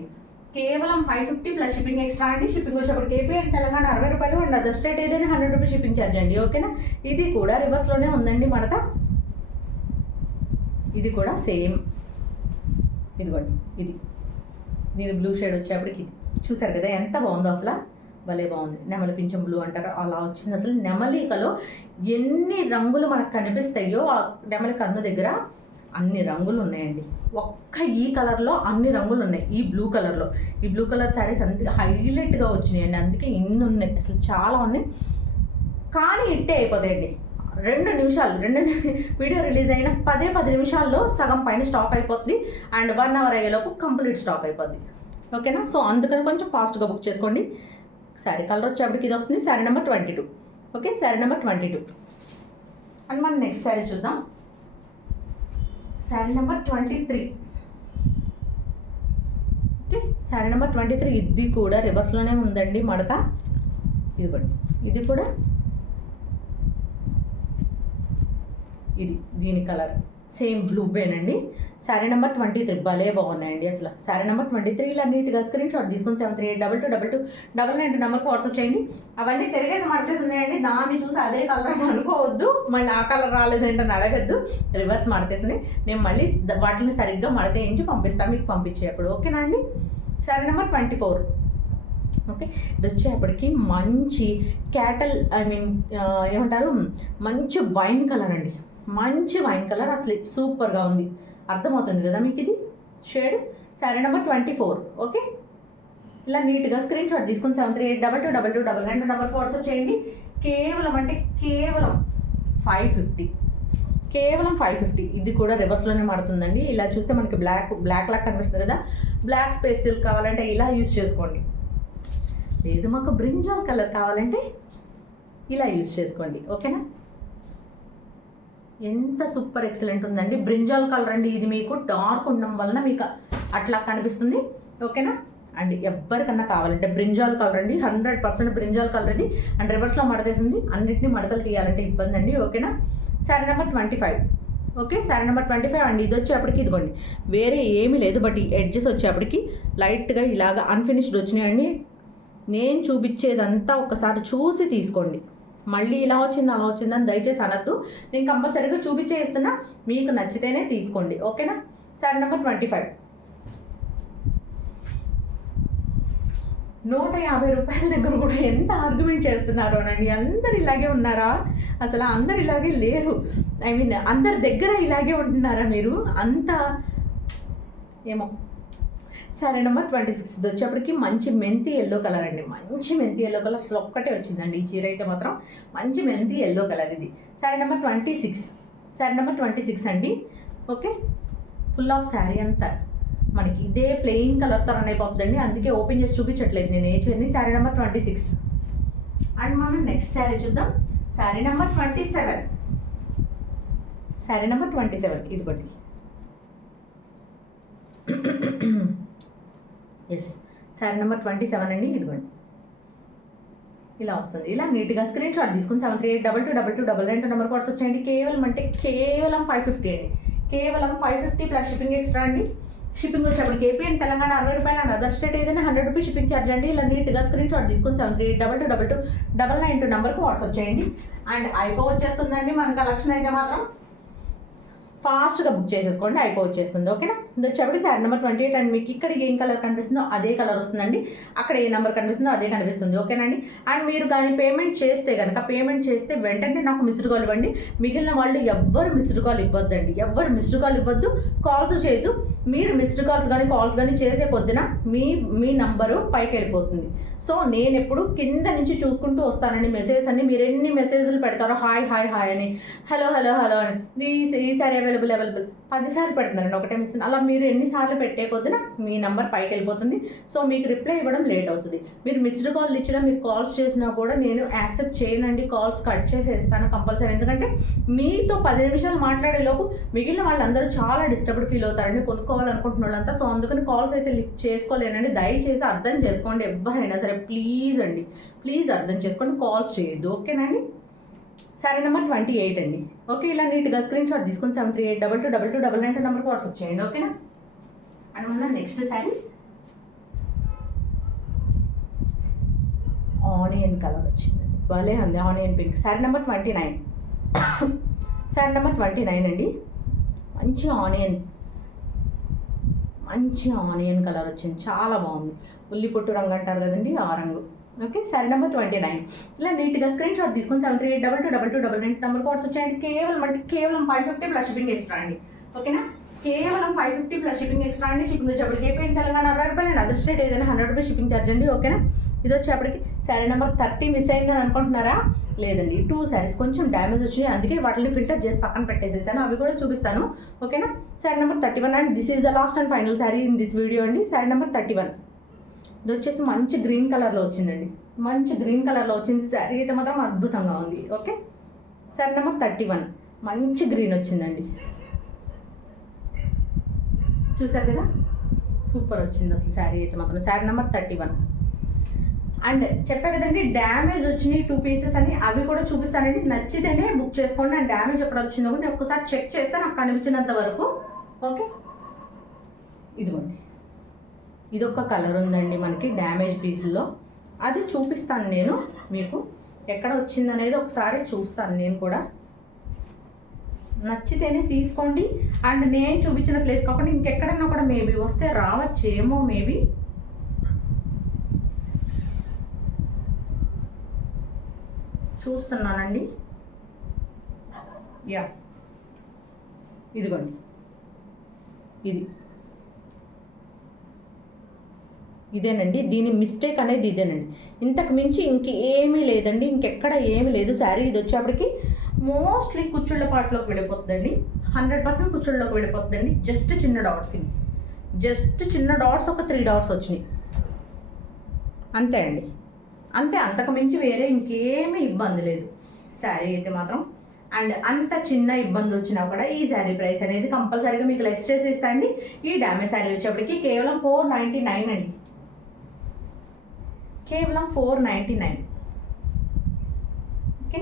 కేవలం 550 ప్లస్ షిప్పింగ్ ఎక్స్ట్రా అండి. షిప్పింగ్ వచ్చేప్పటికి ఏపీ అండ్ తెలంగాణ 60 రూపాయలు, అండ్ అదర్ స్టేట్ ఏదైనా 100 రూపీస్ షిప్పింగ్ ఛార్జ్ అండి. ఓకేనా. ఇది కూడా రివర్స్లోనే ఉందండి మడత, ఇది కూడా సేమ్. ఇదిగోండి, ఇది దీని బ్లూ షేడ్ వచ్చేప్పటికి చూసారు కదా ఎంత బాగుందో అసలు, భలే బాగుంది. నెమలి పింఛం బ్లూ అంటారు అలా వచ్చింది అసలు. నెమలికలో ఎన్ని రంగులు మనకు కనిపిస్తాయో ఆ నెమలి కన్ను దగ్గర అన్ని రంగులు ఉన్నాయండి. ఒక్క ఈ కలర్లో అన్ని రంగులు ఉన్నాయి, ఈ బ్లూ కలర్లో. ఈ బ్లూ కలర్ శారీస్ అందుకే హైలైట్గా వచ్చినాయండి, అందుకే ఇన్ని ఉన్నాయి అసలు, చాలా ఉన్నాయి. కానీ ఇట్టే అయిపోతాయండి, 2 నిమిషాలు వీడియో రిలీజ్ అయిన 10 నిమిషాల్లో సగం పైన స్టాక్ అయిపోతుంది, అండ్ 1 అవర్ అయ్యేలోపు కంప్లీట్ స్టాక్ అయిపోద్ది. ఓకేనా. సో అందుకని కొంచెం ఫాస్ట్గా బుక్ చేసుకోండి. శారీ కలర్ వచ్చేప్పటికి ఇది వస్తుంది, sari number 22. Okay, sari number 22. And మనం నెక్స్ట్ శారీ చూద్దాం. Sari number 23. Okay, sari number 23. ఇది కూడా రివర్స్లోనే ఉందండి మడత. ఇదిగోండి, ఇది కూడా ఇది దీని కలర్ సేమ్ బ్లూవేనండి. శారీ నెంబర్ 23 భలే బాగున్నాయండి అసలు. శారీ నెంబర్ 23 ఇలా నీట్గా స్క్రీన్ షాట్ తీసుకొని 73822299 నెంబర్కి వాట్సాప్ చేయండి. అవన్నీ తిరిగేసి మడతేసి ఉన్నాయండి, దాన్ని చూసి అదే కలర్ అని అనుకోవద్దు, మళ్ళీ ఆ కలర్ రాలేదంటే అడగద్దు. రివర్స్ మడతేసినాయి, నేను మళ్ళీ వాటిని సరిగ్గా మడతేయించి పంపిస్తాను మీకు పంపించేప్పుడు. ఓకేనా అండి. శారీ నెంబర్ 24. ఓకే, ఇది వచ్చేప్పటికి మంచి క్యాటల్ ఏమంటారు, మంచి వైన్ కలర్ అండి, మంచి వైన్ కలర్ అసలు సూపర్గా ఉంది. అర్థమవుతుంది కదా మీకు ఇది షేడ్. శారీ నెంబర్ 24. ఓకే, ఇలా నీట్గా స్క్రీన్ షాట్ తీసుకుని 73822299 నెంబర్కి వాట్సాప్ చేయండి. కేవలం అంటే కేవలం 550, కేవలం 550. ఇది కూడా రివర్స్లోనే మారుతుందండి. ఇలా చూస్తే మనకి బ్లాక్ లాగా కనిపిస్తుంది కదా, బ్లాక్ స్పేస్ సిల్క్ కావాలంటే ఇలా యూజ్ చేసుకోండి. లేదు మాకు బ్రింజాల్ కలర్ కావాలంటే ఇలా యూజ్ చేసుకోండి. ఓకేనా? ఎంత సూపర్ ఎక్సలెంట్ ఉందండి. బ్రింజాల్ కలర్ అండి ఇది. మీకు డార్క్ ఉండడం వలన మీకు అట్లా కనిపిస్తుంది. ఓకేనా అండ్ ఎవరికన్నా కావాలంటే బ్రింజాల్ కలర్ అండి, 100% బ్రింజాల్ కలర్ ఇది. అండ్ రివర్స్లో మడతేసింది. అన్నింటినీ మడతలు తీయాలంటే ఇబ్బంది అండి. ఓకేనా? Sari number 25. Okay, sari number 25 అండి. ఇది వచ్చేప్పటికి ఇదిగోండి, వేరే ఏమీ లేదు, బట్ ఈ ఎడ్జెస్ వచ్చేప్పటికి లైట్గా ఇలాగ అన్ఫినిష్డ్ వచ్చినాయండి. నేను చూపించేదంతా ఒకసారి చూసి తీసుకోండి. మళ్ళీ ఇలా వచ్చింది అలా వచ్చిందని దయచేసి అనద్దు. నేను కంపల్సరీగా చూపించే ఇస్తున్నా, మీకు నచ్చితేనే తీసుకోండి. ఓకేనా? శారీ నెంబర్ 25. 150 రూపాయల దగ్గర కూడా ఎంత ఆర్గ్యుమెంట్ చేస్తున్నారు అనండి. అందరు ఇలాగే ఉన్నారా? అసలు అందరు ఇలాగే లేరు. ఐ మీన్ అందరి దగ్గర ఇలాగే ఉంటున్నారా మీరు? అంత ఏమో. సరే నెంబర్ 26. ఇది వచ్చేప్పటికి మంచి మెంతి ఎల్లో కలర్ అండి. మంచి మెంతి ఎల్లో కలర్ అసలు ఒక్కటే వచ్చిందండి ఈ చీర అయితే మాత్రం. మంచి మెంతి ఎల్లో కలర్ ఇది. సరే నెంబర్ 26. సరే నెంబర్ 26 అండి. ఓకే, ఫుల్ ఆఫ్ శారీ అంతా మనకి ఇదే ప్లెయిన్ కలర్తో రన్ అయిపోతుందండి. అందుకే ఓపెన్ చేసి చూపించట్లేదు నేను ఏ చీరని. శారీ నెంబర్ 26. అండ్ మనం నెక్స్ట్ శారీ చూద్దాం. శారీ నెంబర్ 27. శారీ నెంబర్ 27 ఇదిగోండి. ఎస్, శారీ నెంబర్ 27 అండి. ఇదిగోండి ఇలా వస్తుంది. ఇలా నీట్గా స్క్రీన్ షాట్ తీసుకుని 73822222 నెంబర్ వాట్సాప్ చేయండి. కేవలం అంటే కేవలం 550 అండి. కేవలం 550 ప్లస్ షిప్పింగ్ ఎక్స్ట్రా అండి. షిప్పింగ్ వచ్చేప్పటికి ఏపీ అండ్ తెలంగాణ 60 రూపాయలు అండ్ అదర్ స్టేట్ ఏదైనా 100 రూపీస్ షిప్పింగ్ ఛార్జ్ అండి. ఇలా నీట్గా స్క్రీన్ షాట్ తీసుకొని 7382222299 నెంబర్కి వాట్సాప్ చేయండి. అండ్ వచ్చేస్తుందండి మన కలెక్షన్ అయితే మాత్రం ఫాస్ట్గా బుక్ చేసేసుకోండి, వచ్చేస్తుంది. ఓకేనా? ఇది వచ్చేప్పటికి శారీ నెంబర్ 28 అండ్ మీకు ఇక్కడ ఏం కలర్ కనిపిస్తుందో అదే కలర్ వస్తుందండి. అక్కడ ఏ నెంబర్ కనిపిస్తుందో అదే కనిపిస్తుంది. ఓకేనండి? అండ్ మీరు కానీ పేమెంట్ చేస్తే వెంటనే నాకు మిస్డ్ కాల్ ఇవ్వండి. మిగిలిన వాళ్ళు ఎవ్వరు మిస్డ్ కాల్ ఇవ్వద్దండి. ఎవ్వరు మిస్డ్ కాల్ ఇవ్వద్దు, కాల్స్ చేయొద్దు. మీరు మిస్డ్ కాల్స్ కానీ కాల్స్ కానీ చేసే పొద్దున మీ నంబరు పైకి వెళ్ళిపోతుంది. సో నేను ఎప్పుడు కింద నుంచి చూసుకుంటూ వస్తానండి మెసేజ్ అన్ని. మీరు ఎన్ని మెసేజ్లు పెడతారో హాయ్ హాయ్ హాయ్ అని, హలో హలో హలో అని, ఈసారి అవైలబుల్ 10 సార్లు పెడుతున్నారండి, ఒకటే మిస్. అలా మీరు ఎన్నిసార్లు పెట్టే కొద్దిన మీ నెంబర్ పైకి వెళ్ళిపోతుంది. సో మీకు రిప్లై ఇవ్వడం లేట్ అవుతుంది. మీరు మిస్డ్ కాల్ ఇచ్చినా మీరు కాల్స్ చేసినా కూడా నేను యాక్సెప్ట్ చేయనండి. కాల్స్ కట్ చేసేస్తాను కంపల్సరీ. ఎందుకంటే మీతో 10 నిమిషాలు మాట్లాడే లోపు మిగిలిన వాళ్ళందరూ చాలా డిస్టర్బ్డ్ ఫీల్ అవుతారండి, కొనుక్కోవాలనుకుంటున్న వాళ్ళంతా. సో అందుకని కాల్స్ అయితే లిఫ్ట్ చేసుకోలేనండి. దయచేసి అర్థం చేసుకోండి. ఎవరైనా సరే ప్లీజ్ అండి, ప్లీజ్ అర్థం చేసుకోండి, కాల్స్ చేయొద్దు. ఓకేనండి? శారీ నెంబర్ 28 అండి. ఓకే, ఇలా నీట్గా స్క్రీన్ షాట్ తీసుకొని 7382222299 నెంబర్కి వాట్సాప్ చేయండి. ఓకేనా? అండ్ మన నెక్స్ట్ శారీ ఆనియన్ కలర్ వచ్చిందండి, భలే ఉంది. Onion pink. Sari number 29. Sari number 29 అండి. మంచి ఆనియన్ కలర్ వచ్చింది, చాలా బాగుంది. ఉల్లి పొట్టు రంగు అంటారు కదండి, ఆ రంగు. Okay, sari number 29. ఇలా నీట్గా స్క్రీన్ షాట్ తీసుకొని 7382222299 నెంబర్కి వాట్సాప్ చేయండి. కేవలం 550 ప్లస్ షిప్పింగ్ ఎక్స్ట్రా అండి. ఓకేనా? కేవలం 550 ప్లస్ షిప్పింగ్ ఎక్స్ట్రా అండి. షిప్పింగ్ వచ్చేప్పటికి ఏపీ అండ్ తెలంగాణ 60 రూపాయలు అండ్ అదర్ స్టేట్ ఏదైనా 100 రూపీస్ షిప్పింగ్ ఛార్జ్ అండి. ఓకేనా? ఇది వచ్చేప్పటికి శారీ నెంబర్ 30 మిస్ అయిందని అనుకుంటున్నారా? లేదండి, 2 శారీస్ కొంచెం డ్యామేజ్ వచ్చినాయి, అందుకే వాటిని ఫిల్టర్ చేసి పక్కన పెట్టేసేసాను. అవి కూడా చూపిస్తాను. ఓకేనా? Sari number 31 and this is the last and final sari in this video అండి. శారీ నెంబర్ 31. ఇది వచ్చేసి మంచి గ్రీన్ కలర్లో వచ్చిందండి. మంచి గ్రీన్ కలర్లో వచ్చింది. శారీ అయితే మాత్రం అద్భుతంగా ఉంది. ఓకే, శారీ నెంబర్ 31 మంచి గ్రీన్ వచ్చిందండి. చూసారు కదా, సూపర్ వచ్చింది అసలు శారీ అయితే మాత్రం. శారీ నెంబర్ 31 అండ్ చెప్పా కదండి డ్యామేజ్ వచ్చినాయి 2 పీసెస్ అని, అవి కూడా చూపిస్తానండి. నచ్చితేనే బుక్ చేసుకోండి. అండ్ డ్యామేజ్ ఎక్కడ వచ్చిందో కూడా నేను ఒక్కసారి చెక్ చేస్తే నాకు కనిపించినంత వరకు. ఓకే, ఇదిగోండి, ఇదొక కలర్ ఉందండి మనకి డ్యామేజ్ పీసుల్లో, అది చూపిస్తాను నేను మీకు. ఎక్కడ వచ్చిందనేది ఒకసారి చూస్తాను నేను కూడా. నచ్చితేనే తీసుకోండి. అండ్ నేను చూపించిన ప్లేస్ కాకుండా ఇంకెక్కడన్నా కూడా మేబీ వస్తే రావచ్చేమో, మేబీ చూస్తున్నానండి. యా, ఇదిగోండి, ఇదేనండి. దీని మిస్టేక్ అనేది ఇదేనండి. ఇంతకు మించి ఇంకేమీ లేదండి, ఇంకెక్కడ ఏమీ లేదు. శారీ ఇది వచ్చేప్పటికి మోస్ట్లీ కుచ్చుళ్ళ పాటలోకి వెళ్ళిపోతుందండి. 100% కుచ్చుళ్ళలోకి వెళ్ళిపోతుందండి. జస్ట్ చిన్న డాట్స్ ఇవి, జస్ట్ చిన్న డాట్స్, ఒక 3 డాట్స్ వచ్చినాయి అంతే అండి, అంతే. అంతకు మించి వేరే ఇంకేమీ ఇబ్బంది లేదు శారీ అయితే మాత్రం. అండ్ అంత చిన్న ఇబ్బంది వచ్చినా కూడా ఈ శారీ ప్రైస్ అనేది కంపల్సరీగా మీకు లెస్ చేసి ఇస్తాండి. ఈ డ్యామేజ్ శారీ వచ్చేప్పటికి కేవలం 499 అండి, కేవలం 499. ఓకే,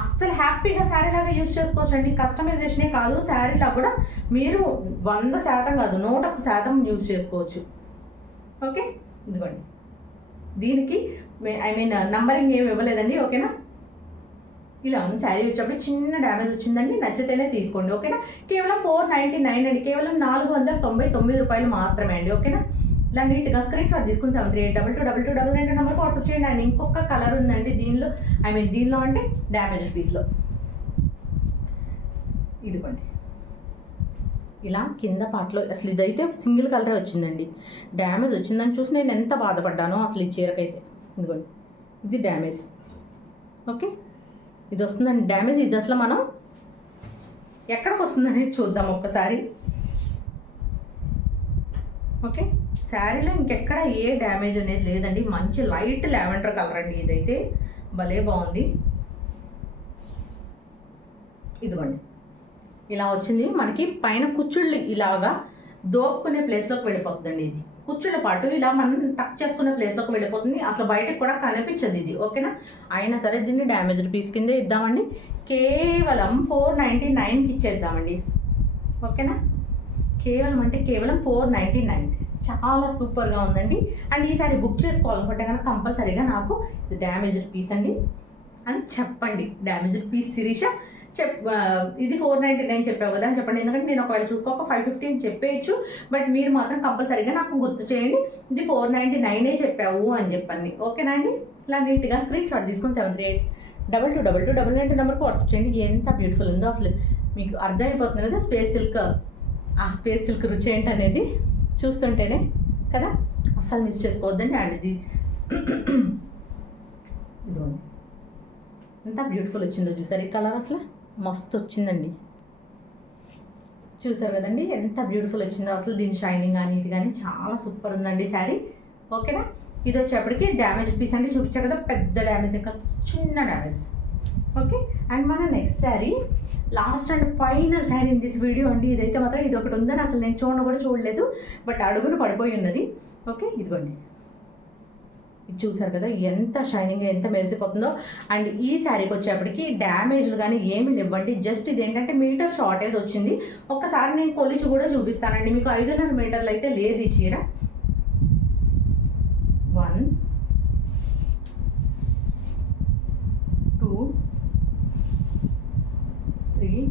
అస్సలు హ్యాపీగా శారీ లాగా యూజ్ చేసుకోవచ్చు అండి. కస్టమైజేషనే కాదు, శారీలా కూడా మీరు 100% కాదు 101% యూజ్ చేసుకోవచ్చు. ఓకే, ఇదిగోండి, దీనికి నంబరింగ్ ఏమి ఇవ్వలేదండి. ఓకేనా, ఇలా ఉంది శారీ వచ్చేప్పుడు. చిన్న డ్యామేజ్ వచ్చిందండి, నచ్చితేనే తీసుకోండి. ఓకేనా, కేవలం 499 అండి, కేవలం 499 రూపాయలు మాత్రమే అండి. ఓకేనా, ఇలా నీట్గా స్క్రీన్ షాట్ తీసుకుని 7382222299 నెంబర్కి వాట్సాప్ చేయండి. అండ్ ఇంకొక కలర్ ఉందండి దీనిలో, దీనిలో అంటే డ్యామేజ్ పీస్లో. ఇదిగోండి, ఇలా కింద పార్ట్లో అసలు ఇదైతే సింగిల్ కలరే వచ్చిందండి. డ్యామేజ్ వచ్చిందని చూసి నేను ఎంత బాధపడ్డానో అసలు ఈ చీరకైతే. ఇదిగోండి, ఇది డ్యామేజ్. ఓకే, ఇది వస్తుందండి డ్యామేజ్. ఇది అసలు మనం ఎక్కడికి వస్తుందనేది చూద్దాం ఒక్కసారి. ఓకే, శారీలో ఇంకెక్కడ ఏ డ్యామేజ్ అనేది లేదండి. మంచి లైట్ లావెండర్ కలర్ అండి, ఇదైతే భలే బాగుంది. ఇదిగోండి, ఇలా వచ్చింది. మనకి పైన కుచ్చుళ్ళు ఇలాగా దోపుకునే ప్లేస్లోకి వెళ్ళిపోతుందండి. ఇది కుచ్చుళ్ళ పాటు ఇలా మనం టక్ చేసుకునే ప్లేస్లోకి వెళ్ళిపోతుంది. అసలు బయటకు కూడా కనిపించదు ఇది. ఓకేనా, అయినా సరే దీన్ని డ్యామేజ్డ్ పీస్ కిందే ఇద్దామండి. కేవలం 499కి ఇచ్చేద్దామండి. ఓకేనా, కేవలం అంటే కేవలం 499. చాలా సూపర్గా ఉందండి. అండ్ ఈసారి బుక్ చేసుకోవాలనుకుంటే కనుక కంపల్సరీగా నాకు ఇది డ్యామేజ్డ్ పీస్ అండి అని చెప్పండి. డ్యామేజ్డ్ పీస్ శిరీష ఇది 499 చెప్పావు కదా అని చెప్పండి. ఎందుకంటే నేను ఒకవేళ చూసుకోక 550 అని చెప్పేయచ్చు, బట్ మీరు మాత్రం కంపల్సరీగా నాకు గుర్తు చేయండి ఇది 499 చెప్పావు అని చెప్పండి. ఓకేనా అండి, ఇలా నీట్గా స్క్రీన్ షాట్ తీసుకొని 7382222299 నెంబర్కి వాట్సాప్ చేయండి. ఎంత బ్యూటిఫుల్ ఉందో అసలు మీకు అర్థమైపోతుంది కదా స్పేస్ సిల్క్, ఆ స్పేస్ సిల్క్ రుచి ఏంటనేది చూస్తుంటేనే కదా, అస్సలు మిస్ చేసుకోవద్దండి. అండ్ ఇది ఇదిగోండి, ఎంత బ్యూటిఫుల్ వచ్చిందో చూసారు. ఈ కలర్ అసలు మస్తు వచ్చిందండి, చూసారు కదండి ఎంత బ్యూటిఫుల్ వచ్చిందో అసలు. దీని షైనింగ్ కానీ ఇది కానీ చాలా సూపర్ ఉందండి శారీ. ఓకేనా, ఇది వచ్చేప్పటికి డ్యామేజ్ పీస్ అంటే చూపించారు కదా, పెద్ద డ్యామేజ్ ఇంకా చిన్న డ్యామేజ్. ఓకే, అండ్ మన next sari last and final sari in this video అండి. ఇదైతే మాత్రం ఇది ఒకటి ఉందని అసలు నేను కూడా చూడలేదు, బట్ అడుగును పడిపోయి ఉన్నది. ఓకే, ఇదిగోండి, ఇది చూసారు కదా ఎంత షైనింగ్ ఎంత మెరిసిపోతుందో. అండ్ ఈ శారీకి వచ్చేప్పటికి డ్యామేజ్లు కానీ ఏమి లేవండి. జస్ట్ ఇది ఏంటంటే మీటర్ షార్టేజ్ వచ్చింది. ఒక్కసారి నేను కొలిచి కూడా చూపిస్తానండి మీకు. 500 మీటర్లు అయితే లేదు ఈ చీర. 1 2 3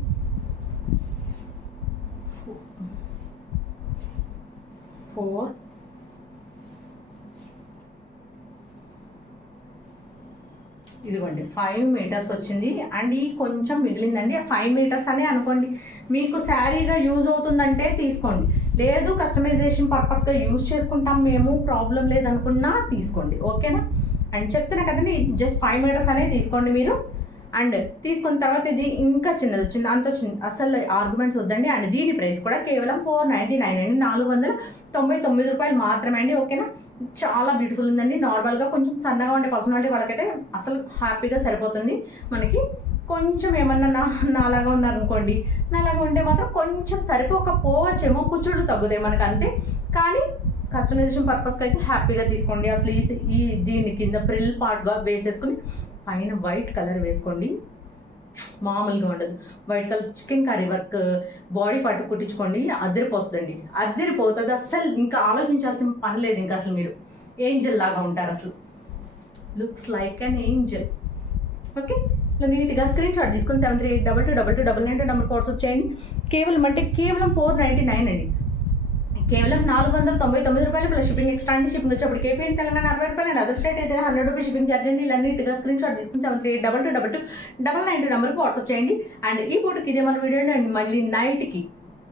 4 ఇదిగోండి 5 మీటర్స్ వచ్చింది. అండ్ ఈ కొంచెం మిగిలిందండి, 5 మీటర్స్ అనే అనుకోండి. మీకు శారీగా యూజ్ అవుతుందంటే తీసుకోండి, లేదు కస్టమైజేషన్ పర్పస్గా యూజ్ చేసుకుంటాం మేము ప్రాబ్లం లేదనుకున్నా తీసుకోండి. ఓకేనా, అండ్ చెప్తున్నా కదండి జస్ట్ 5 మీటర్స్ అనేది తీసుకోండి మీరు. అండ్ తీసుకున్న తర్వాత ఇది ఇంకా చిన్నది వచ్చింది, అంత వచ్చింది, అసలు ఆర్గ్యుమెంట్స్ వద్దండి. అండ్ దీని ప్రైస్ కూడా కేవలం 499 అండి, 499 రూపాయలు మాత్రమే అండి. ఓకేనా, చాలా బ్యూటిఫుల్ ఉందండి. నార్మల్గా కొంచెం సన్నగా ఉండే పర్సనాలిటీ వాళ్ళకైతే అసలు హ్యాపీగా సరిపోతుంది. మనకి కొంచెం ఏమన్నా నాలాగా ఉన్నారనుకోండి, నాలాగా ఉంటే మాత్రం కొంచెం సరిపోకపోవచ్చేమో, కుచ్చుళ్ళు తగ్గుతాయి మనకు అంతే. కానీ కస్టమైజేషన్ పర్పస్కి అయితే హ్యాపీగా తీసుకోండి. అసలు ఈ దీని కింద ప్రిల్ పార్ట్గా వేసేసుకుని పైన వైట్ కలర్ వేసుకోండి, మామూలుగా ఉండదు. White colour chicken curry work body part కుట్టించుకోండి, అదిరిపోతుందండి, అదిరిపోతుంది. అసలు ఇంకా ఆలోచించాల్సిన పని లేదు. ఇంకా అసలు మీరు ఏంజల్ లాగా ఉంటారు, అసలు looks like an angel. Okay, ఇలా నీట్గా స్క్రీన్ షాట్ తీసుకొని 73822299 నెంబర్ వాట్సాప్ చేయండి. కేవలం అంటే కేవలం 499 అండి, కేవలం 499 రూపాయలు ప్లస్ షిప్పింగ్ ఎక్స్ట్రా అండి. షిప్పింగ్ వచ్చేప్పుడు కేపీ తెలంగాణ 60 రూపాయలు అండి, అదర్ స్టేట్ అయితే 100 రూపీస్ షిప్పింగ్ ఛార్జ్ అండి. ఇలా నీట్గా స్క్రీన్ షాట్ తీసుకుని 73822299 నెంబర్కి వాట్సాప్ చేయండి. అండ్ ఈ పూటకి ఇదే మన వీడియో అండి. మళ్ళీ నైట్కి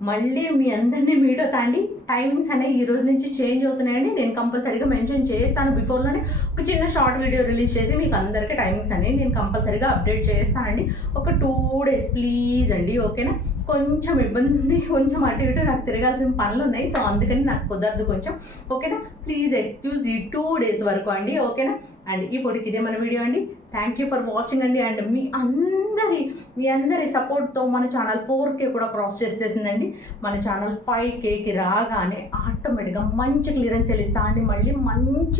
మళ్ళీ మీ అందరినీ మీట్ అవుతా అండి. టైమింగ్స్ అనేవి ఈ రోజు నుంచి చేంజ్ అవుతున్నాయండి. నేను కంపల్సరీగా మెన్షన్ చేస్తాను. బిఫోర్లోనే ఒక చిన్న షార్ట్ వీడియో రిలీజ్ చేసి మీకు అందరికీ టైమింగ్స్ అనేవి నేను కంపల్సరీగా అప్డేట్ చేస్తానండి. ఒక 2 days ప్లీజ్ అండి, ఓకేనా? కొంచెం ఇబ్బంది ఉంది, కొంచెం అటు ఇటు నాకు తిరగాల్సిన పనులు ఉన్నాయి. సో అందుకని నాకు కుదరదు కొంచెం, ఓకేనా? ప్లీజ్ ఎక్స్క్యూజ్ ఈ 2 days వరకు అండి, ఓకేనా? అండ్ ఇప్పటికి ఇదే మన వీడియో అండి. థ్యాంక్ యూ ఫర్ వాచింగ్ అండి. అండ్ మీ అందరి సపోర్ట్తో మన ఛానల్ 4K కూడా క్రాస్ చేసేసిందండి. మన ఛానల్ 5Kకి రాగానే ఆటోమేటిక్గా మంచి క్లియరెన్స్ ఇస్తా అండి. మళ్ళీ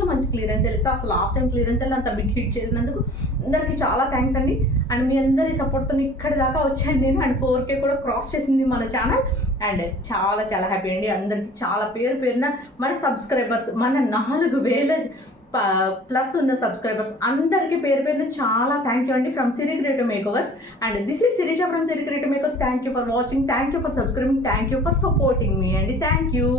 మంచి క్లియరెన్స్ ఇస్తా. అసలు లాస్ట్ టైం క్లియరెన్స్ అంత బిగ్ హిట్ చేసినందుకు అందరికీ చాలా థ్యాంక్స్ అండి. అండ్ మీ అందరి సపోర్ట్తో ఇక్కడి దాకా వచ్చాను నేను. అండ్ 4K కూడా క్రాస్ చేసింది మన ఛానల్. అండ్ చాలా హ్యాపీ అండి. అందరికీ చాలా పేరున మన సబ్స్క్రైబర్స్, మన 4000 ప్లస్ ఉన్న సబ్స్క్రైబర్స్ అందరికీ పేరున చాలా థ్యాంక్ యూ అండి from Siri creative makeovers. And this is Sirisha from Siri creative makeovers. Thank you for watching, thank you for subscribing, thank you for supporting మీ అండి. Thank you.